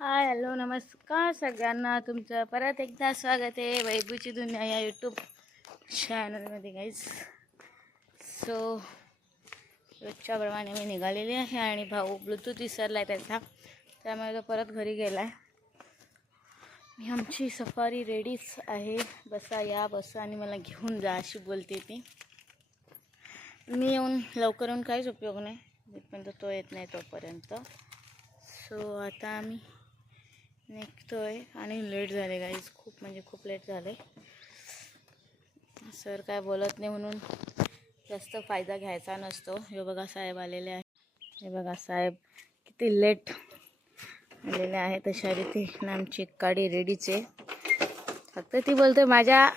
Hi hello नमस्कार सगळ्यांना, तुमचं परत एकदा स्वागत आहे वैभूची दुनिया या यूट्यूब चॅनलमध्ये गाईज. सो रोजच्या प्रमाणे मी निघालेली आहे आणि भाऊ ब्लूटूथ विसरला आहे त्याचा, त्यामुळे तो परत घरी गेला आहे. मी आमची सफारी रेडीच आहे. बसा या बसा आणि मला घेऊन जा अशी बोलते ती. मी येऊन लवकर येऊन काहीच उपयोग नाही, जिथपर्यंत तो येत नाही तोपर्यंत. सो आता आम्ही निघतोय आणि लेट झाले गाईज, खूप म्हणजे खूप लेट झाले. सर काय बोलत नाही म्हणून जास्त फायदा घ्यायचा नसतो. हे बघा साहेब आलेले आहे, हे बघा साहेब किती लेट आलेले आहे. तशा रीती आमची गाडी रेडीच आहे. फक्त ती बोलते माझ्या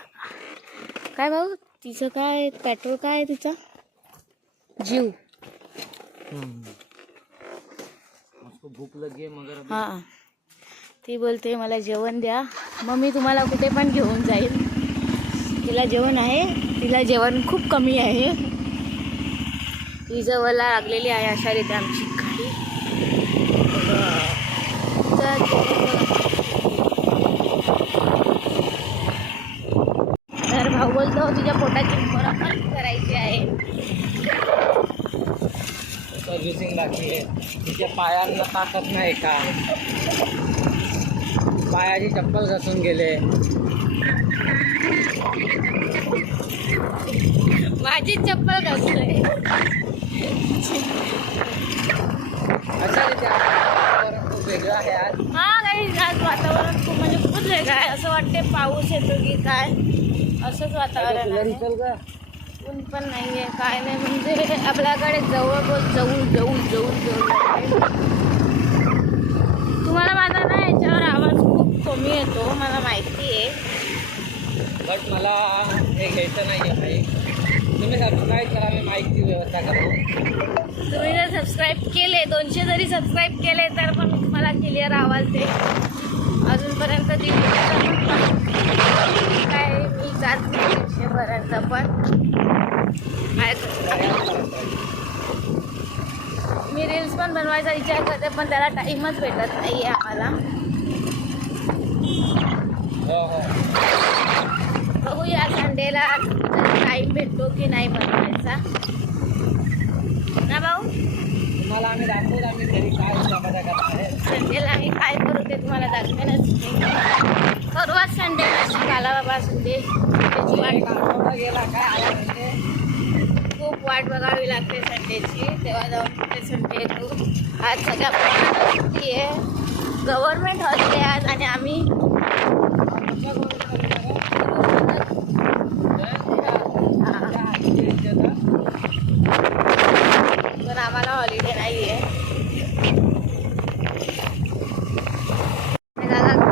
काय भाऊ तिचं काय पेट्रोल काय आहे तिचा जीव. भूक लगे मगर हां ती बोलते मला जेवण द्या, मग मी तुम्हाला कुठे पण घेऊन जाईल. तिला जेवण आहे, तिला जेवण खूप कमी आहे. ती जवळला लागलेली आहे अशा रीती आमची गाडी. तर भाऊ बोलतो तुझ्या पोटाची बरोबर करायची आहे. सर्व्हिसिंग बाकी आहे. तिच्या पायांना ताकद नाही का, पायाची चप्पल घासून गेले. माझी चप्पल घासले. अशा रीती वातावरण खूप वेगळं आहे आज. हा काही आज वातावरण खूप म्हणजे खूपच वेगळं आहे. असं वाटते पाऊस येतो की काय, असंच वातावरण आहे. का ऊन पण नाही आहे काय नाही, म्हणजे आपल्याकडे जवळ तुम्हाला माझा ना याच्यावर आवाज खूप कमी येतो मला माहिती आहे, बट मला हे घ्यायचं नाही आहे. तुम्ही सबस्क्राईब करा, मी माहिती व्यवस्था करतो. तुम्ही जर सबस्क्राईब केले 200 जरी सबस्क्राईब केले तर पण मी तुम्हाला क्लिअर आवाज दे. अजूनपर्यंत काय मी जात नाही 100पर्यंत, पण काय मी रील्स पण बनवायचा विचार करते, पण त्याला टाईमच भेटत नाही आहे आम्हाला. हो बघूया संडेला टाईम भेटतो की नाही बनवायचा ना भाऊ. तुम्हाला आम्ही दाखवू आम्ही घरी काय मजा करणार आहे. संडेला आम्ही काय करू ते तुम्हाला दाखवेनच. परवाच संडे नशीब आला बाबा. संडे त्याची वाट गेला काय आला म्हणजे खूप वाट बघावी लागते संडेची, तेव्हा जाऊन कुठे संडे येतो. आज सगळ्या सुट्टी आहे, गव्हर्नमेंट हॉलिडे आज, आणि आम्ही पण आम्हाला हॉलिडे नाही आहे.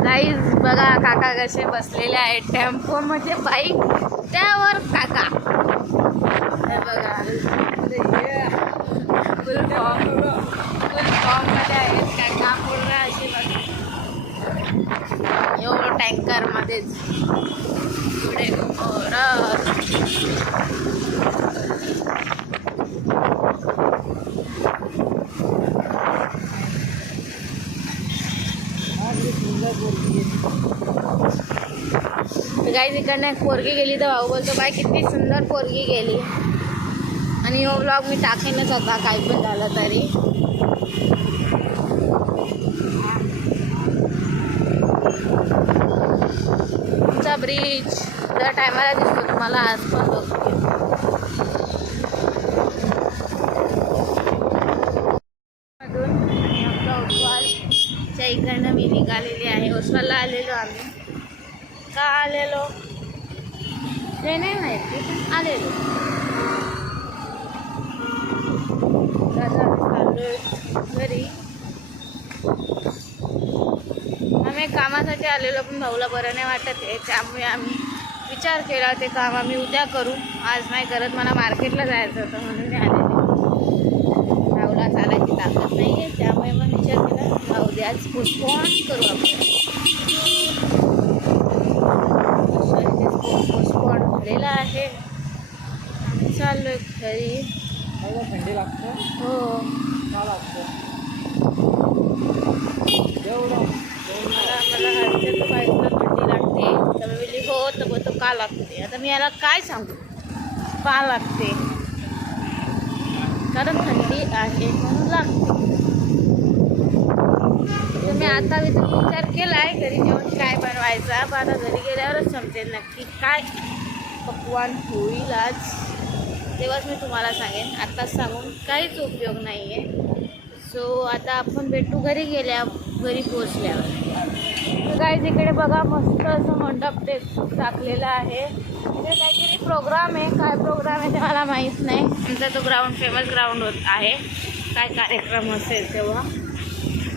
गाईज बघा काका कसे बसलेले आहेत टेम्पोमध्ये, बाईक त्यावर काका. हे बघा फुल फॉर्ममध्ये आहेत काका पूर्ण असे बघा. एवढं टँकरमध्येच पुढे गाईज इकडनं एक पोरगी गेली तर भाऊ बोलतो बाय किती सुंदर पोरगी गेली. आणि हो ब्लॉग मी टाकेनच होता काही पण झालं तरी. तुमचा ब्रिज जर टायमाला दिसतो तुम्हाला आज पण बघतो. आणि आमचा ओसवालच्या इकडनं मी निघालेली आहे. ओसवालला आलेलो आम्ही. का आलेलो ते नाही माहिती, पण आलेलो. घरी आम्ही कामासाठी आलेलो, पण भाऊला बरं नाही वाटत आहे, त्यामुळे आम्ही विचार केला ते काम आम्ही उद्या करू, आज नाही करत. मला मार्केटला जायचं होतं म्हणून मी आलेले. भाऊला चालायची ताकद नाही आहे, त्यामुळे मग विचार केला भाऊ दे आज पोस्टपोन करू आपण. पोस्टपोन झालेला आहे, चाललो घरी. थंडी लागतं हो का लागतं एवढं मी याला काय सांगू का लागते, कारण थंडी आहे म्हणून लागते. तर मी आता विचार केला आहे घरी जेवण काय बनवायचा, पण आता घरी गेल्यावरच समजेल नक्की काय पक्वान होईल आज, तेव्हाच मी तुम्हाला सांगेन. आत्ताच सांगून काहीच उपयोग नाही आहे. सो आता आपण भेटू घरी घरी पोचल्यावर. तर काय इकडे बघा मस्त असं मंडप टाकलेला आहे. तिथे काहीतरी प्रोग्राम आहे, काय प्रोग्राम आहे ते मला माहीत नाही. आमचा तो ग्राउंड फेमस ग्राउंड आहे, काय कार्यक्रम असेल तेव्हा.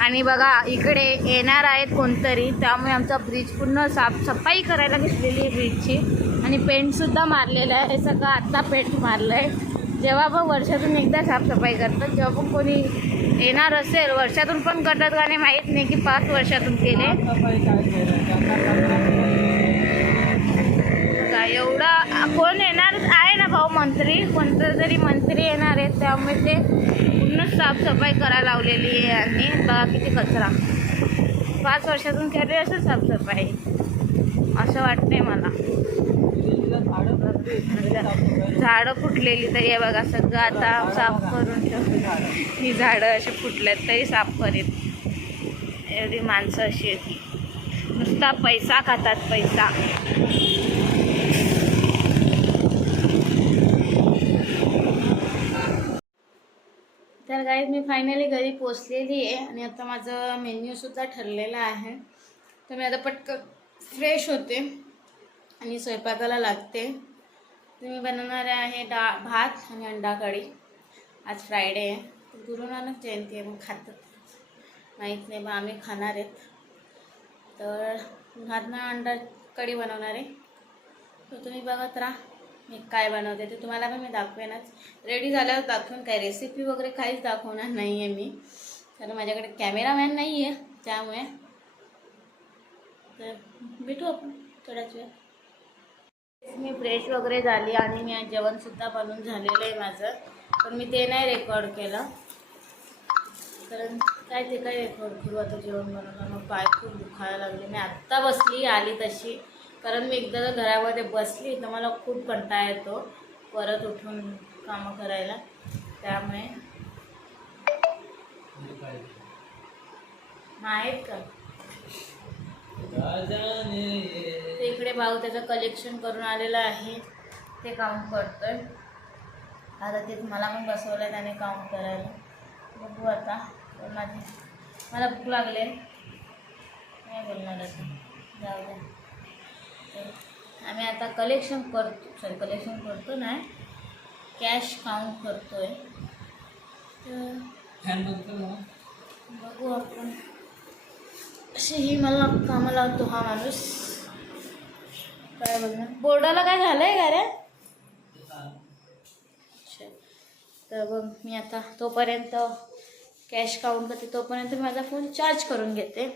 आणि बघा इकडे येणार आहेत कोणतरी, त्यामुळे आमचा ब्रिज पूर्ण साफसफाई करायला घेतलेली आहे ब्रिजची. आणि पेंटसुद्धा मारलेलं आहे, हे सगळं आत्ता पेंट मारलं आहे. जेव्हा पण वर्षातून एकदा साफसफाई करतात, जेव्हा पण कोणी येणार असेल, वर्षातून पण करतात का नाही माहीत नाही की 5 वर्षातून केले का. एवढा कोण येणार आहे ना भाऊ, मंत्री, कोणतं तरी मंत्री येणार आहेत, त्यामुळे ते पूर्ण साफसफाई करायला लावलेली आहे. आणि बघा किती कचरा, 5 वर्षातून केली असेल साफसफाई असं वाटतंय मला. झाडं फुटलेली तरी आहे बघा, सगळं आता साफ करून ठेवली. ही झाडं अशी फुटल्यात तरी साफ करीत. एवढी माणसं अशी आहेत, नुसता पैसा खातात, पैसा. तर गाईज मी फायनली घरी पोचलेली आहे आणि आता माझं मेन्यूसुद्धा ठरलेलं आहे. तर मी आता पटकन फ्रेश होते आणि स्वयंपाकाला लागते. मी बनवणार आहे भात आणि अंडा कढी. आज फ्रायडे आहे, गुरु नानक जयंती आहे, मग खातात माहीत नाही, मग आम्ही खाणार आहेत. तर भात ना अंडा कढी बनवणार आहे. तर तुम्ही बघत राहा मी काय बनवते ते, तुम्हाला पण मी दाखवेनच. रेडी झाल्यावर दाखवून, काय रेसिपी वगैरे काहीच दाखवणार नाही आहे मी, कारण माझ्याकडे कॅमेरामॅन नाही आहे, त्यामुळे. तर भेटू आपण थोड्याच वेळ. मी फ्रेश वगैरे झाली आणि मी आज जेवणसुद्धा बनवून झालेलं आहे माझं, पण मी ते नाही रेकॉर्ड केलं, कारण काय ते काय रेकॉर्ड करू आता जेवण बनवलं. मग पाय खूप दुखायला लागले. मी आत्ता बसली आली तशी, कारण मी एकदा जर घरामध्ये बसली तर मला खूप कंटाळा येतो परत उठून कामं करायला, त्यामुळे. आहेत का ते इकडे भाऊ त्याचं कलेक्शन करून आलेलं आहे, ते काउंट करतोय. आता ते मला पण बसवलं त्याने काउंट करायला. बघू आता. तर मला भूक लागले, नाही बोलणार आता, जाऊ द्या. तर आम्ही आता कलेक्शन करतो नाही, कॅश काउंट करतोय. तर बघू आपण. अशीही मला कामं लावतो हा माणूस. काय बघणार, बोर्डाला काय झालं आहे का रे? अच्छा, तर बघ मी आता तोपर्यंत कॅश काउंट करते, तोपर्यंत मी माझा फोन चार्ज करून घेते.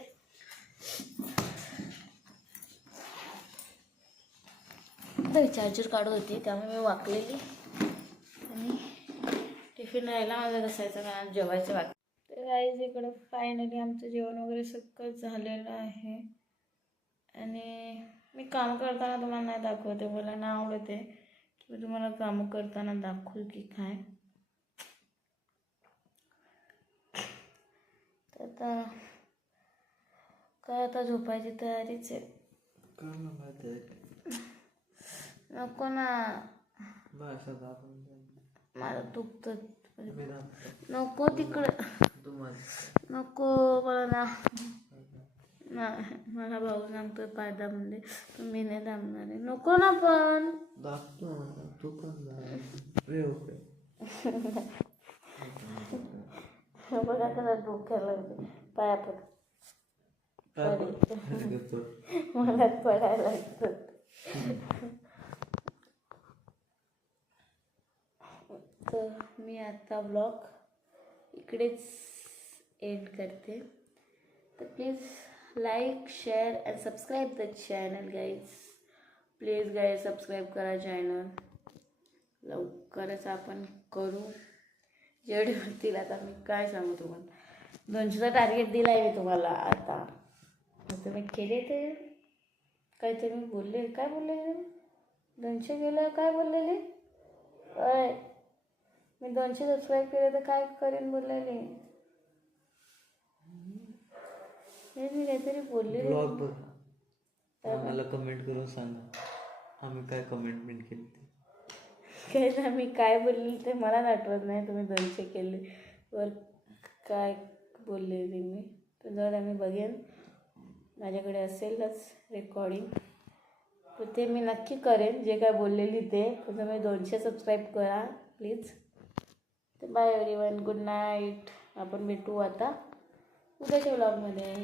चार्जर काढत होती, त्यामुळे मी वाकलेली आणि टिफिन राहिला माझा घसायचा, कारण जेवायचं बाकी. तर गाईज इकडं फायनली आमचं जेवण वगैरे सगळं झालेलं आहे. आणि मी काम करताना तुम्हाला नाही दाखवते, मला नाही आवडते की मी तुम्हाला काम करताना दाखवू की काय. तर आता झोपायची तयारीच आहे. नको ना, मला दुखतं. नको तिकडं, नको मला ना, मला भाऊ सांगतोय पायदा म्हणजे तुम्ही नाही थांबणार आहे. नको ना पण बघा त्याला डोक्याला पाया पड, मला पडायला लागतं. तर मी आता ब्लॉग इकडेच एंड करते. तर please like, share and subscribe the channel guys. Please guys subscribe करा चॅनल. लवकरच आपण करू जेवढे होतील. आता मी काय सांगू तुम्हाला, 200चा टार्गेट दिला आहे मी तुम्हाला. आता तुम्ही केले ते काहीतरी बोलले, काय बोलले 200 केलं काय बोललेली? अय मी 200 सबस्क्राईब केले तर काय करेन बोललेली? हे मी काहीतरी बोलले. ब्लॉग बघा, आम्हाला कमेंट करून सांगा आम्ही काय कमेंटमेंट केली ते. काय मी काय बोलले ते मला आठवत नाही. तुम्ही 200 केले वर काय बोललेली मी तुझ्यावर आम्ही बघेन. माझ्याकडे असेलच रेकॉर्डिंग तर ते मी नक्की करेन जे काय बोललेली ते. तर तुम्ही 200 सबस्क्राईब करा प्लीज. तर बाय एव्हरीवन, गुड नाईट. आपण भेटू आता उद्याच्या व्लॉगमध्ये.